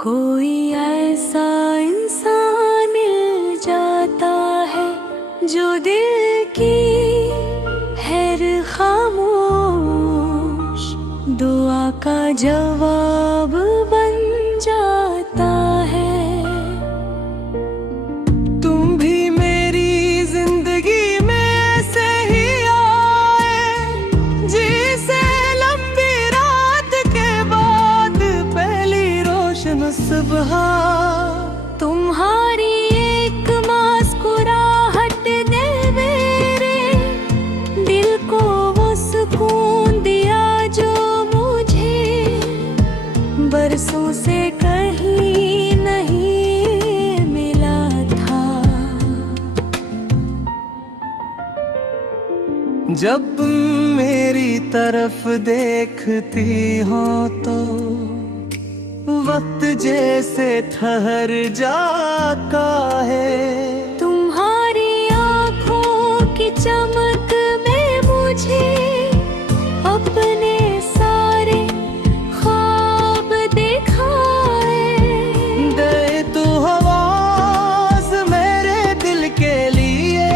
कोई ऐसा इंसान मिल जाता है जो दिल की हैर खामोश दुआ का जवाब बन जाता है। तुम भी मेरी जिंदगी में ऐसे ही आए, जिसे लंबी रात के बाद पहली रोशन सुबह। तुम्हारी एक मुस्कुराहट ने मेरे दिल को वो सुकून दिया जो मुझे बरसों से कहीं नहीं मिला था। जब तुम मेरी तरफ देखती हो तो वक्त जैसे ठहर जाता है। तुम्हारी आँखों की चमक में मुझे अपने सारे ख्वाब दिखाए। दे तू आवाज मेरे दिल के लिए,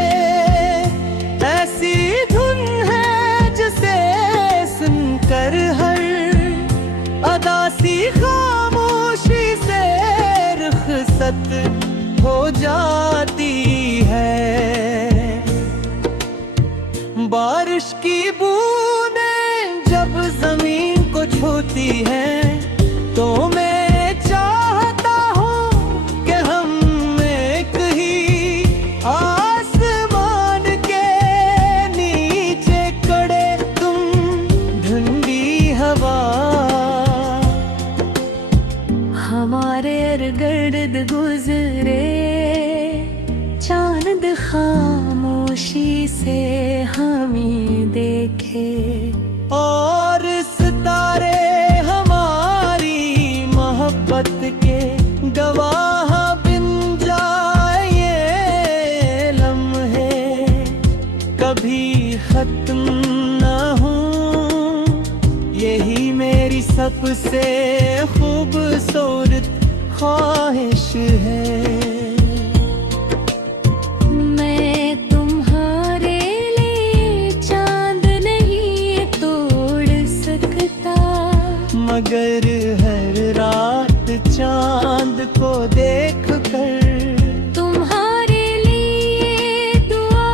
ऐसी धुन है जिसे सुनकर हर अदा सी खामोशी से रुखसत हो जाती है। बारिश की बूंदें जब जमीन को छूती हैं तो मैं चाहता हूँ कि हम एक ही आसमान के नीचे खड़े। तुम ठंडी हवा हमारे इर्द-गिर्द गुजरे, चांद खामोशी से हमें देखे और सितारे हमारी मोहब्बत के गवाह बिन जाए। ये लम्हे कभी खत्म न हो, यही मेरी सबसे खूबसूरत ख्वाहिश है। मैं तुम्हारे लिए चांद नहीं तोड़ सकता, मगर हर रात चांद को देख कर तुम्हारे लिए दुआ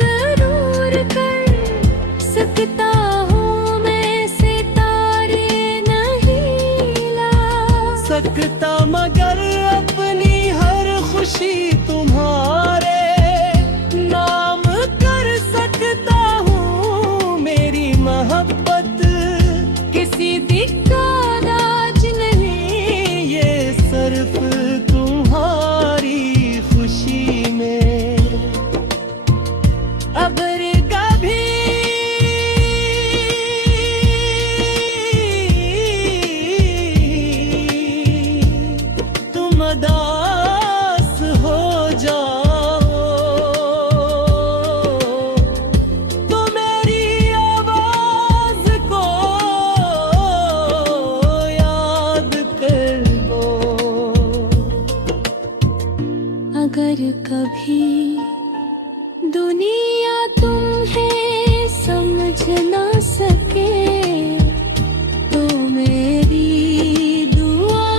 जरूर कर सकता हूँ। मैं सितारे नहीं ला सकता, मगर अपनी हर खुशी तुम्हारे नाम कर सकता हूँ। मेरी मोहब्बत किसी दिक्कत नहीं, ये सिर्फ तुम्हारी खुशी में। अगर कभी तुम उदास हो जाओ तो मेरी आवाज को याद कर लो। अगर कभी दुनिया तुम्हें समझ ना सके तो मेरी दुआ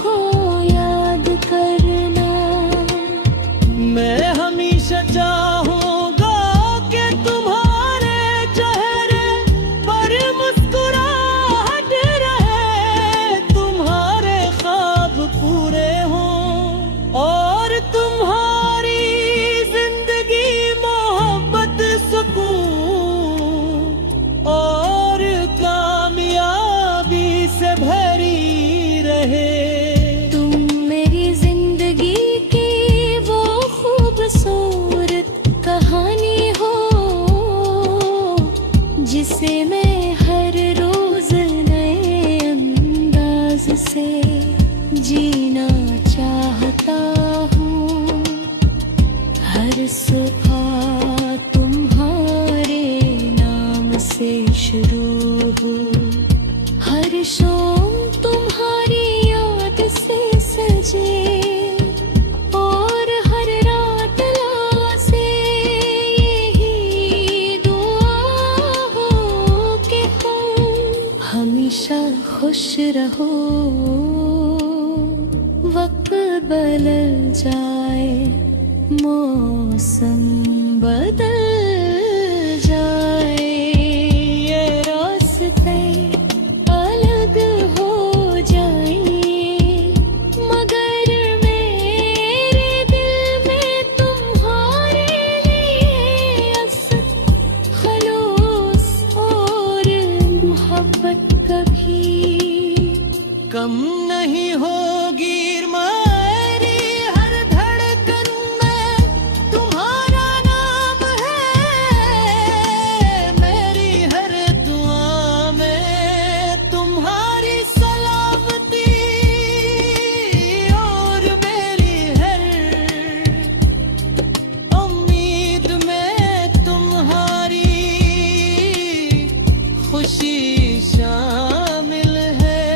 को याद करना। मैं हमेशा चाहूँगा कि तुम्हारे चेहरे पर मुस्कुराहट रहे, तुम्हारे ख्वाब पूरे हों और तुम्हारी जिंदगी मोहब्बत सुकून और कामयाबी से भरी रहे। तुम मेरी जिंदगी की वो खूबसूरत कहानी हो जिसे मैं हर रोज नए अंदाज से जीना चाहता हूँ। हर सुबह तुम्हारे नाम से शुरू हो, हर शाम तुम्हारी याद बदल जाए, मौसम बदल जाए, ये रास्ते अलग हो जाएं, मगर मेरे दिल में तुम्हारे लिए असद, खलूस और मोहब्बत कभी कम नहीं होगी। मेरी हर धड़कन में तुम्हारा नाम है, मेरी हर दुआ में तुम्हारी सलामती, और मेरी हर उम्मीद में तुम्हारी खुशी शामिल है।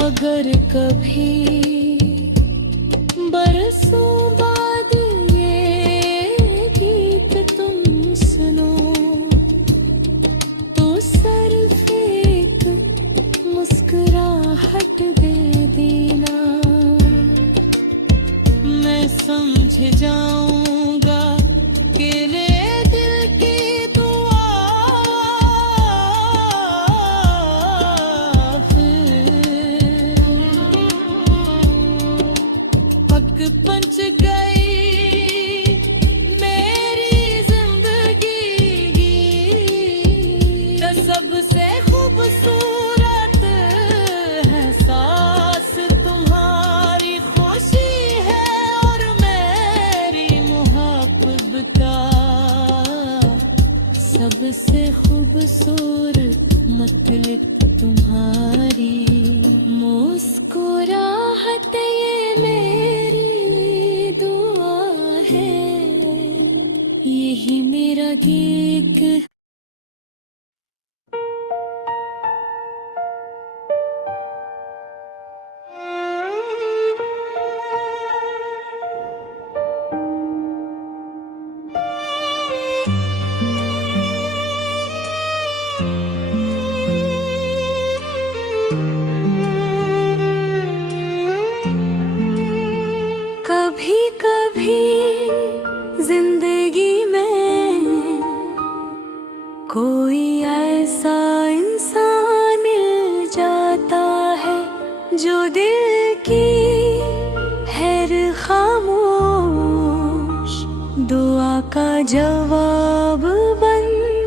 अगर कभी बरसों बाद ये गीत तुम सुनो, तो सिर्फ एक मुस्कुराहट दे देना, मैं समझ जाऊंगा कि ले दिल की दुआ पक पंच गई मेरी जिंदगी की, सबसे खूबसूरत है सांस तुम्हारी खुशी है, और मेरी मोहब्बत का सबसे खूबसूरत मतलब तुम्हारी मुस्कुराहट, ये मेरी दुआ है, यही मेरा गीत। कभी कभी जिंदगी में कोई ऐसा इंसान मिल जाता है, जो दिल की हैर खामोश दुआ का जवाब बन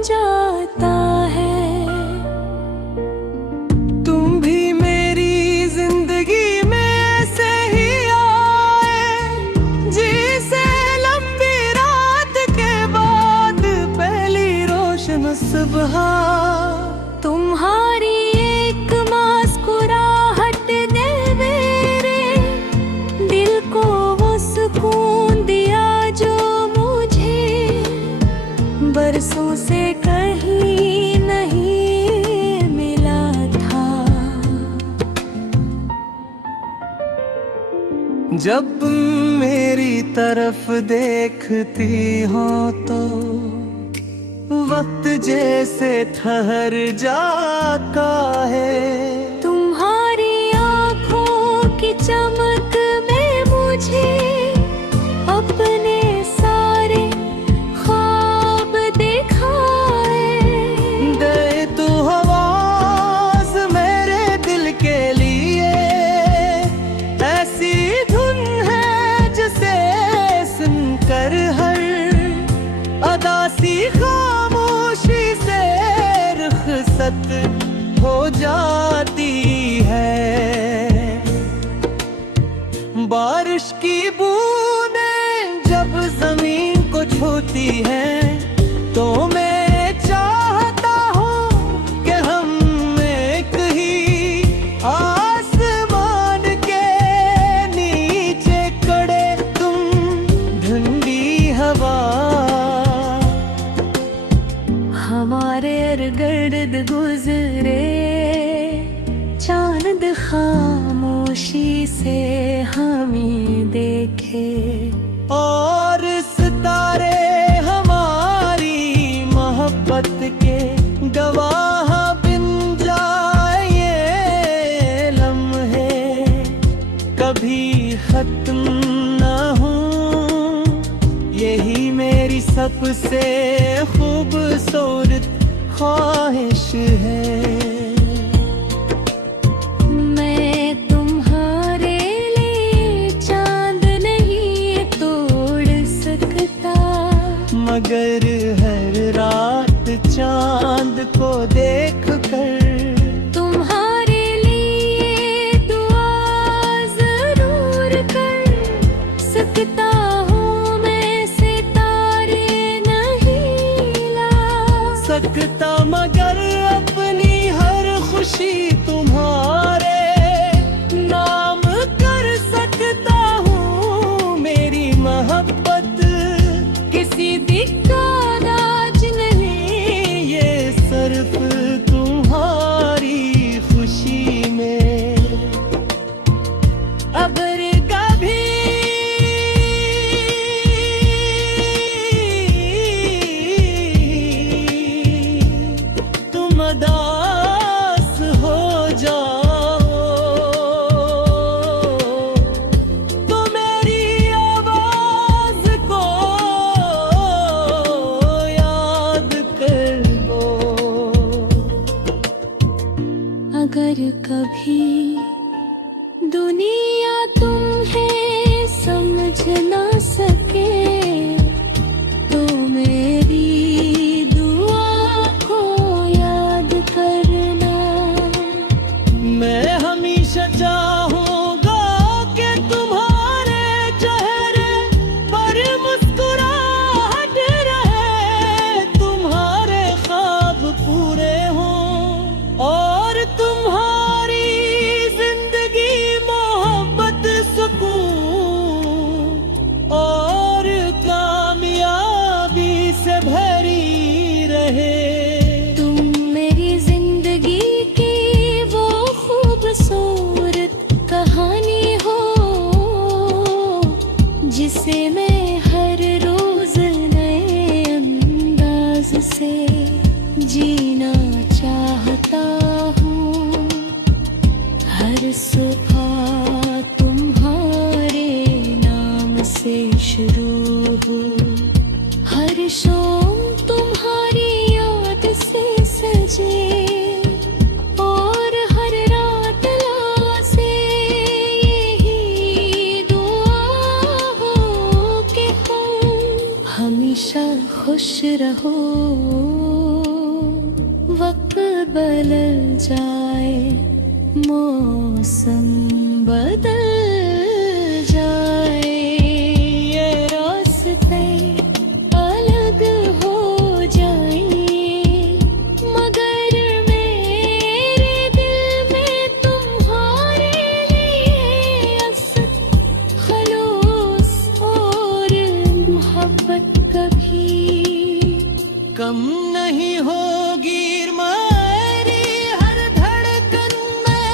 जाता है। तुम भी मेरी जिंदगी में ऐसे ही आए, जिसे लंबी रात के बाद पहली रोशन सुबह, तुम्हारी एक मुस्कुराहट ने मेरे दिल को वो सुकून दिया, जो मुझे बरसों से कहीं नहीं मिला था। जब तुम मेरी तरफ देखती हो तो वक्त जैसे ठहर जाता है, तुम्हारी आँखों की चमक में मुझे अपने सारे ख्वाब दिखाए, दे तू आवाज मेरे दिल के लिए, ऐसी धुन है जिसे सुनकर हर अदा सी खामोशी से रुखसत हो जाती है। बारिश की बूंदें जब जमीन को छूती हैं, तो मैं चाहता हूँ कि हम एक ही आसमान के नीचे खड़े, तुम ठंडी हवा हमारे इर्द-गिर्द गुजरे, चांद खामोशी से हमें देखे, और सितारे हमारी मोहब्बत के गवाह से खूबसूरत ख्वाहिश है। मैं तुम्हारे लिए चांद नहीं तोड़ सकता, मगर हर रात चांद को देख कर तुम्हारे लिए दुआ जरूर कर सकता हूँ। मैं सितारे नहीं ला सकता, मगर अपनी हर खुशी तुम्हारे नाम कर सकता हूँ। मेरी मोहब्बत किसी दिक्कत नहीं, ये सिर्फ तुम्हारी खुशी में। अगर कभी तुम उदास हो जाओ तो मेरी आवाज को याद कर लो। अगर कभी दुनिया तुम्हें समझ ना सके तो मेरी दुआ को याद करना। मैं हमेशा चाहूंगा कि तुम्हारे चेहरे पर मुस्कुराहट रहे, तुम्हारे ख्वाब पूरे हों और तुम्हारी जिंदगी मोहब्बत सुकून और कामयाबी से भरी रहे। तुम मेरी जिंदगी की वो खूबसूरत कहानी हो जिसे मैं हर रोज नए अंदाज से जीना चाहता हूँ। हर सुबह तुम्हारे नाम से शुरू हो, हर शाम तुम्हारी याद से सजे और हर रात से यही दुआ हो कि हम हमेशा खुश रहो। वक्त बदल जाए, मौसम बदल जाए, ये रास्ते अलग हो जाएं, मगर मेरे दिल में तुम्हारे लिए असर, खलूस और मोहब्बत कभी कम नहीं होगी। मेरी हर धड़कन में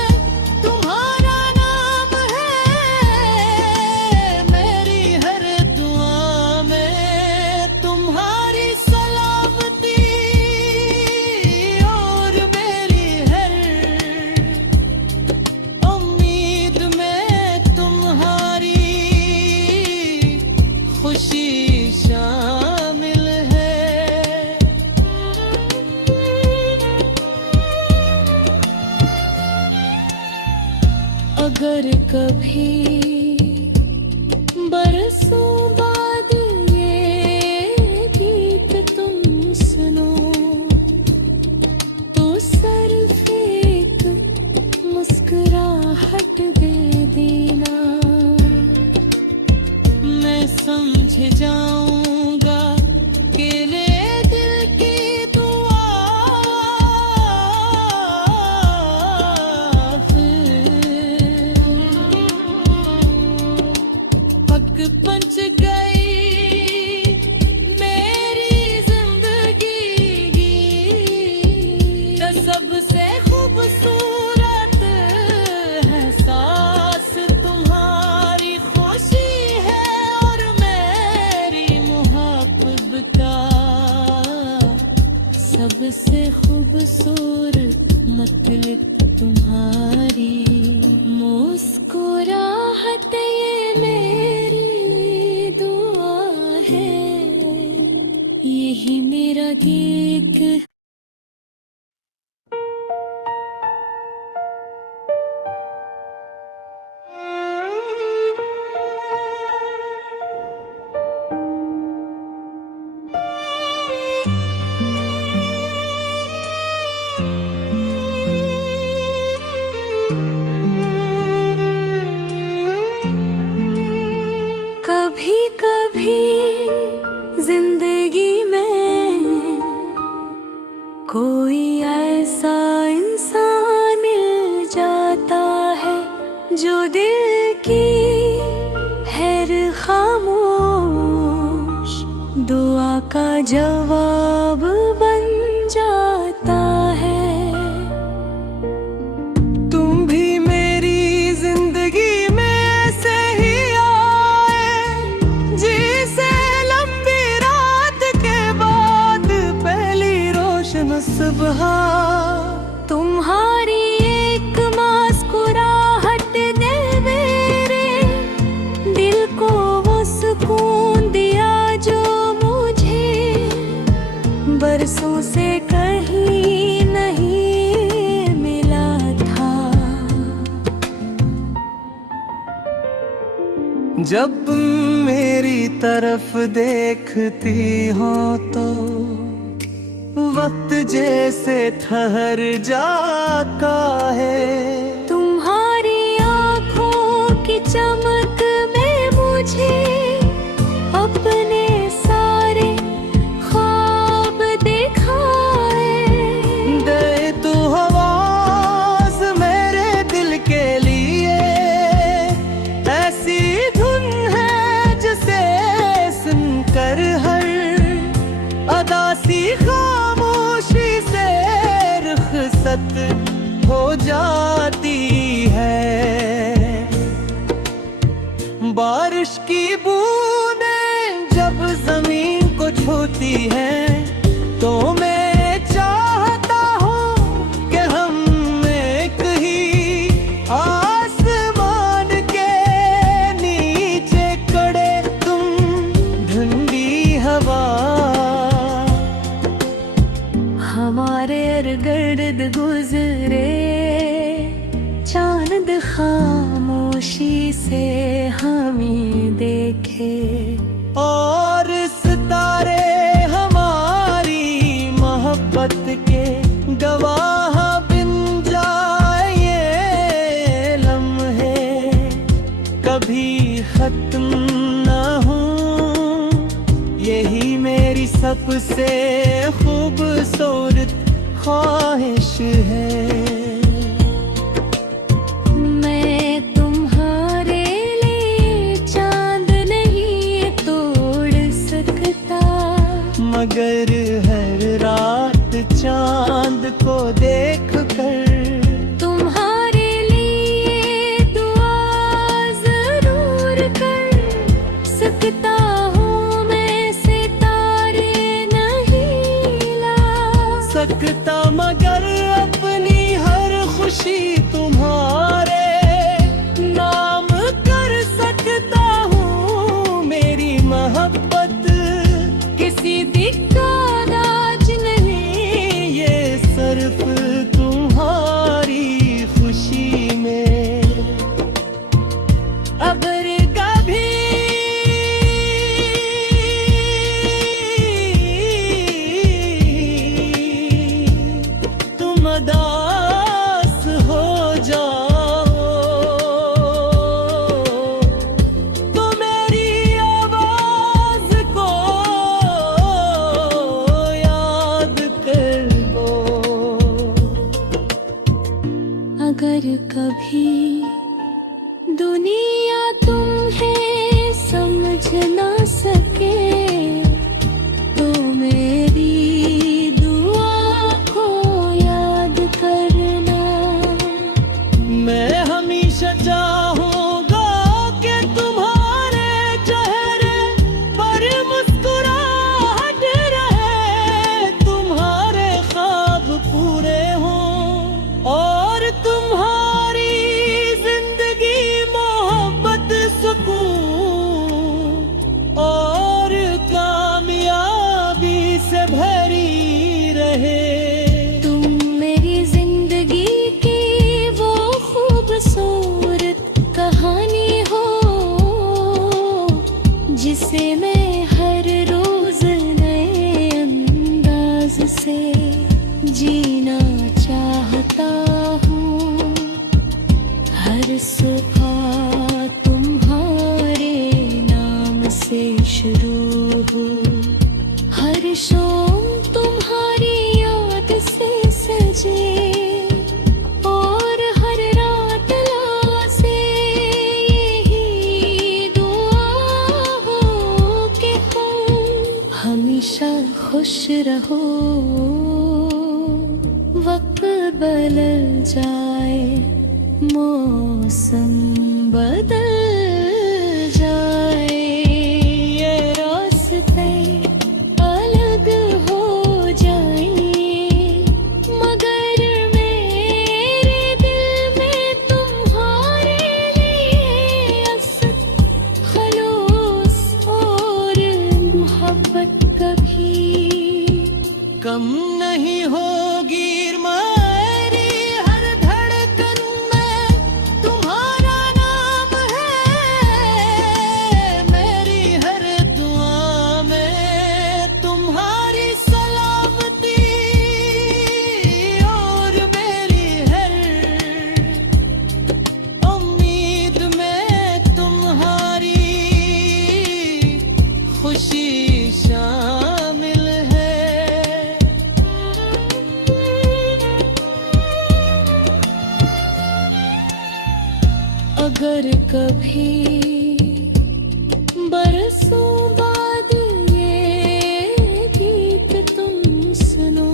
तुम्हारा नाम है, मेरी हर दुआ में तुम्हारी सलामती और मेरी हर उम्मीद में तुम्हारी खुशी शामिल है। अगर कभी बरसों बाद ये गीत तुम सुनो तो सिर्फ एक मुस्कुराहट दे देना। मैं समझ जाऊंगा कि ले दिल की दुआ पक पंच गई मेरी जिंदगी का सबसे खूबसूरत है सांस तुम्हारी खुशी है और मेरी मोहब्बत का सबसे खूबसूरत मतलब तुम्हारी मुस्कुराहट, ये मेरी दुआ है, ये मेरा गीत। कभी कभी जिंदगी में कोई ऐसा इंसान मिल जाता है जो दिल की हैर खामोश दुआ का जवाब बन जाता है। तुम भी मेरी जिंदगी में ऐसे ही आए, जिसे लंबी रात के बाद पहली रोशन सुबह। तुम्हारी एक मुस्कुराहट ने मेरे दिल को वो सुकून दिया जो मुझे बरसों से कहीं नहीं मिला था। जब तुम मेरी तरफ देखती हो तो वक्त जैसे ठहर जाता है। तुम्हारी आँखों की चमक में मुझे अपने सारे ख्वाब दिखाए। दे तू आवाज मेरे दिल के लिए, ऐसी धुन है जिसे सुनकर हर अदा सी खामोशी से रुखसत हो जाती है। बारिश की बूंदें जब जमीन को छूती हैं तो मैं चाहता हूँ कि हम एक ही आसमान के नीचे खड़े, तुम ठंडी हवा हमारे इर्द-गिर्द गुजरे चांद खामोशी से हमें देखे। और सितारे हमारी मोहब्बत के गवाह बिन जाए ये लम्हे कभी खत्म न हो। यही मेरी सबसे खूबसूरत ख्वाहिश है। मैं तुम्हारे लिए चांद नहीं तोड़ सकता, मगर हर रात चांद को देख कर तुम्हारे लिए दुआ जरूर कर सकता हूँ। मैं सितारे नहीं ला सकता, मगर अपनी हर खुशी तुम्हारे नाम कर सकता हूँ। मेरी मोहब्बत किसी दिक्कत नहीं, ये सिर्फ तुम्हारी खुशी में। अगर कभी तुम उदास हो जाओ तो मेरी आवाज को याद कर लो। अगर कभी दुनिया तुम्हें समझ ना सके तो मेरी दुआ को याद करना। मैं हमेशा चाहूंगा कि तुम्हारे चेहरे पर मुस्कुराहट रहे, तुम्हारे ख्वाब पूरे हों और तुम्हारी से जीना चाहता हूँ। हर सुबह तुम्हारे नाम से शुरू हो, हर शाम तुम्हारी याद से सजे, और हर रात से यही दुआ हो कि तुम हमेशा खुश रहो। वक्त बदल जाए, मौसम बदल जाए, ये रास्ते अलग हो जाएं, मगर मेरे दिल में तुम्हारे लिए असद, खलूस और मोहब्बत कभी कम नहीं होगी। मेरी हर धड़कन में तुम्हारा नाम है, मेरी हर दुआ में तुम्हारी सलामती, और मेरी हर उम्मीद में तुम्हारी खुशी शामिल है। अगर कभी बरसों बाद ये गीत तुम सुनो,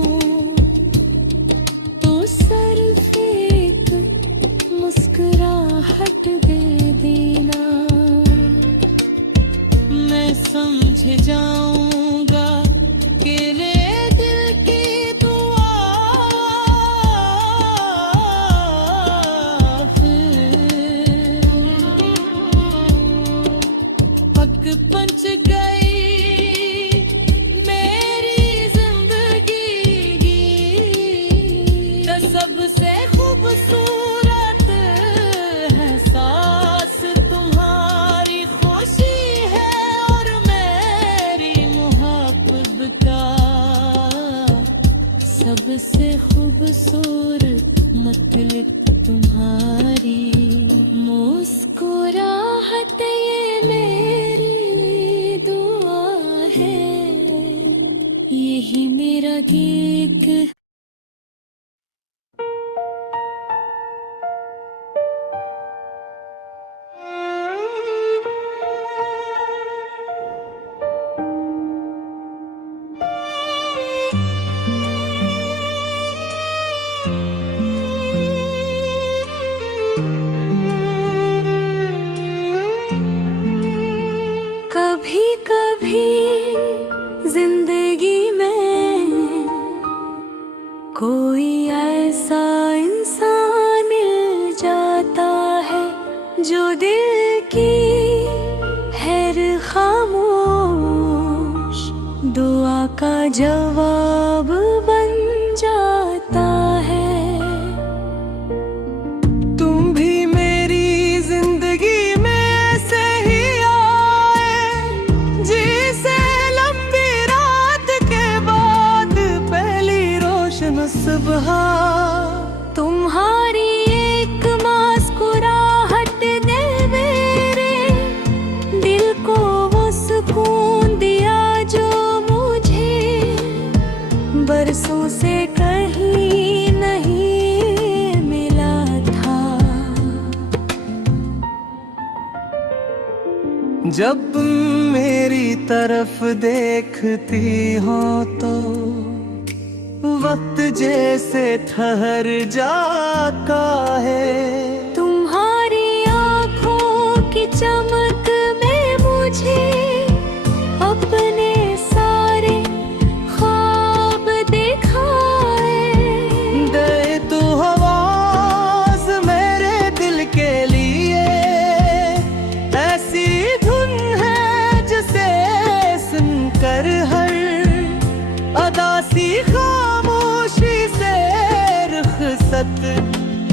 तो सिर्फ एक मुस्कुराहट दे देना। मैं समझ जाऊंगा कि ले दिल की दुआ पक पंच गई मेरी जिंदगी की, सबसे खूबसूरत है सांस तुम्हारी खुशी है, और मेरी मोहब्बत का सबसे खूबसूरत मतलब तुम्हारी मुस्कुराहट, ये मेरी दुआ है, यही मेरा गीत। कभी कभी जिंदगी में कोई ऐसा इंसान मिल जाता है, जो दिल की हैर खामोश दुआ का जवाब बन जाता है। तुम भी मेरी जिंदगी में ऐसे ही आए, जिसे लंबी रात के बाद पहली रोशन सुबह, तुम्हारी एक मुस्कुराहट ने मेरे दिल को वो सुकून दिया जो मुझे बरसों से कहीं नहीं मिला था। जब तुम मेरी तरफ देखती हो तो वक्त जैसे ठहर जाता है। तुम्हारी आँखों की चमक में मुझे अपने सारे ख्वाब दिखाए, दे तू आवाज मेरे दिल के लिए, ऐसी धुन है जिसे सुनकर हर अदा सी खामोशी से रुखसत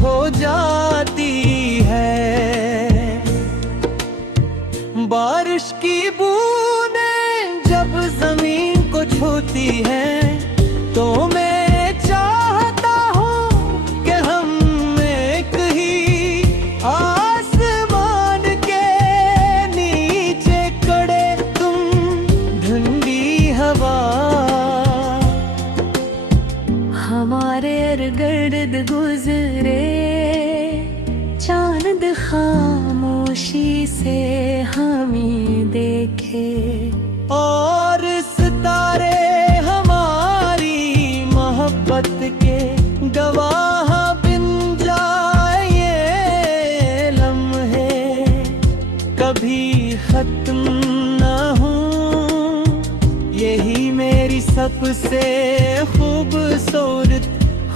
हो जाती हमारे इर्द-गिर्द गुजरे चांद खामोशी से हमें देखे और सितारे हमारी मोहब्बत के गवाह बिन जाए ये लम्हे कभी खत्म न हो यही मेरी सबसे खूबसूरत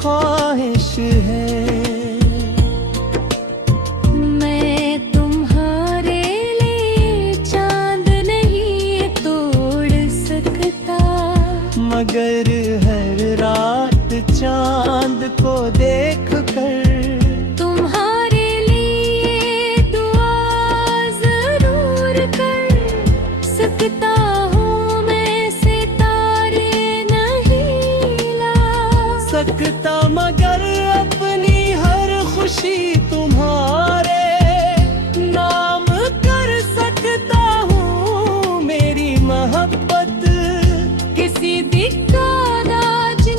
ख्वाहिश है मैं तुम्हारे लिए चांद नहीं तोड़ सकता मगर हर रात चांद को देख कर तुम्हारे लिए दुआ जरूर कर सकता हूँ मैं सितारे नहीं ला सकता मगर अपनी हर खुशी तुम्हारे नाम कर सकता हूँ मेरी मोहब्बत किसी दिक्कत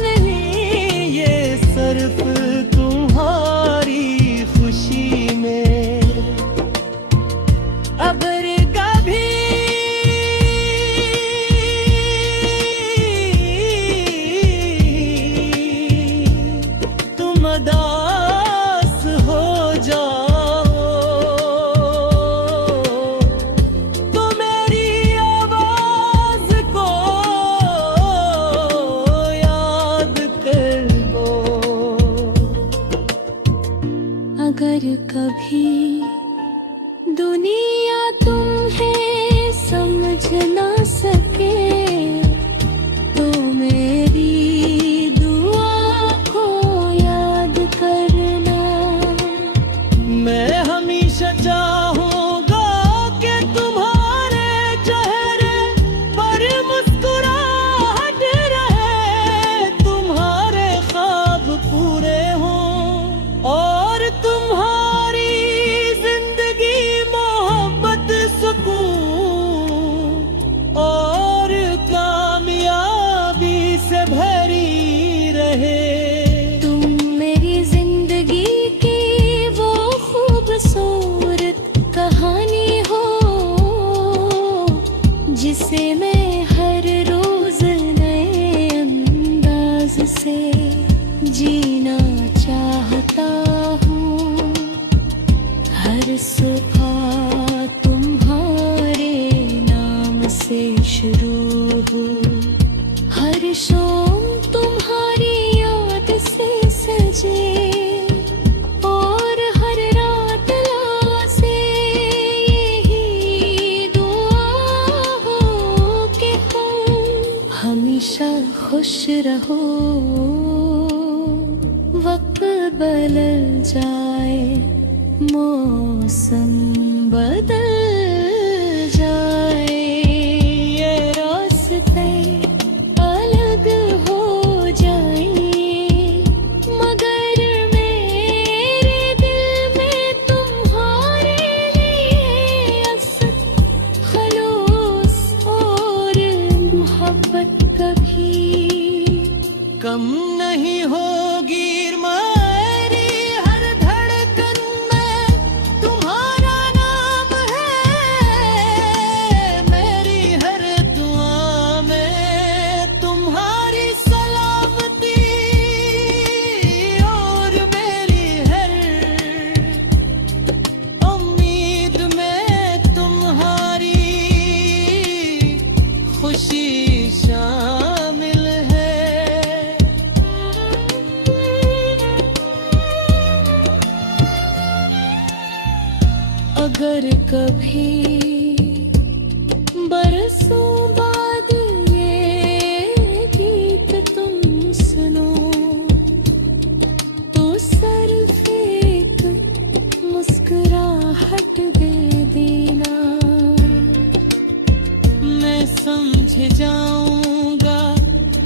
नहीं ये सिर्फ तुम्हारी खुशी में अगर कभी तुम उदास हो जाओ तो मेरी आवाज को याद कर लो अगर कभी दुनिया तुम्हें समझ ना सके तो मेरी दुआ को याद करना मैं हमेशा चाहूंगा कि तुम्हारे चेहरे पर मुस्कुराहट रहे तुम्हारे ख्वाब पूरे हों और तुम्हारी जिंदगी मोहब्बत सुकून और कामयाबी से भरी रहे तुम मेरी जिंदगी की वो खूबसूरत कहानी हो जिसे मैं हर रोज नए अंदाज से जीना चाहता हूँ हर सुबह तुम्हारे नाम से शुरू हो हर शाम तुम्हारी याद से सजे और हर रात से यही दुआ हो कि हम हमेशा खुश रहो वक्त बदल जाए मौसम बदल जाए ये रास्ते अलग हो जाए मगर मेरे दिल में तुम्हारे लिए असद खलूस और मोहब्बत कभी कम नहीं होगी मेरी हर धड़कन में तुम्हारा नाम है मेरी हर दुआ में तुम्हारी सलामती और मेरी हर उम्मीद में तुम्हारी खुशी शामिल है अगर कभी बरसों बाद ये गीत तुम सुनो तो सिर्फ एक मुस्कुराहट दे देना मैं समझ जाऊंगा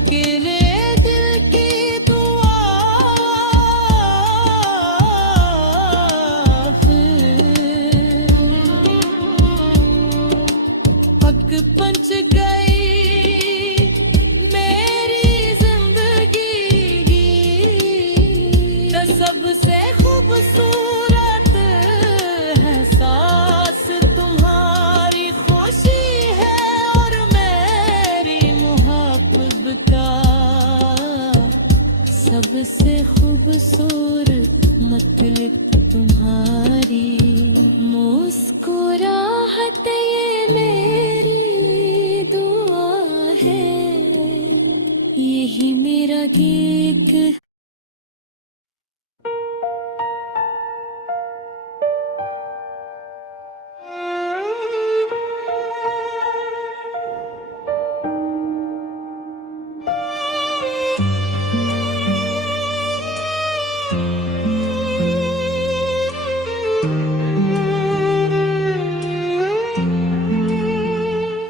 कि ले दिल की दुआ फिर पक पंच गए सबसे खूबसूरत मतलब तुम्हारी मुस्कुराहट, ये मेरी दुआ है, यही मेरा गीत।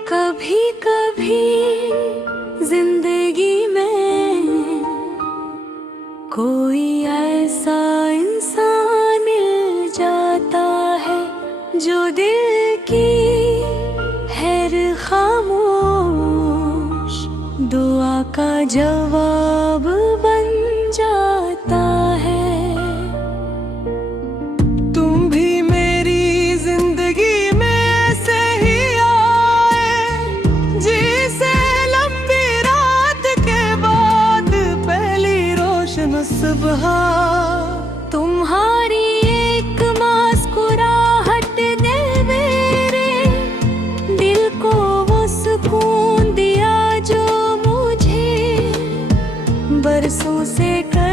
कभी कभी जिंदगी में कोई ऐसा इंसान मिल जाता है जो दिल की हैर खामोश दुआ का जवाब बन जाता है। तुम भी मेरी जिंदगी में ऐसे ही आए, जिसे लंबी रात के बाद पहली रोशन सुबह। तुम्हारी एक मुस्कुराहट ने मेरे दिल को वो सुकून दिया जो मुझे बरसों से कर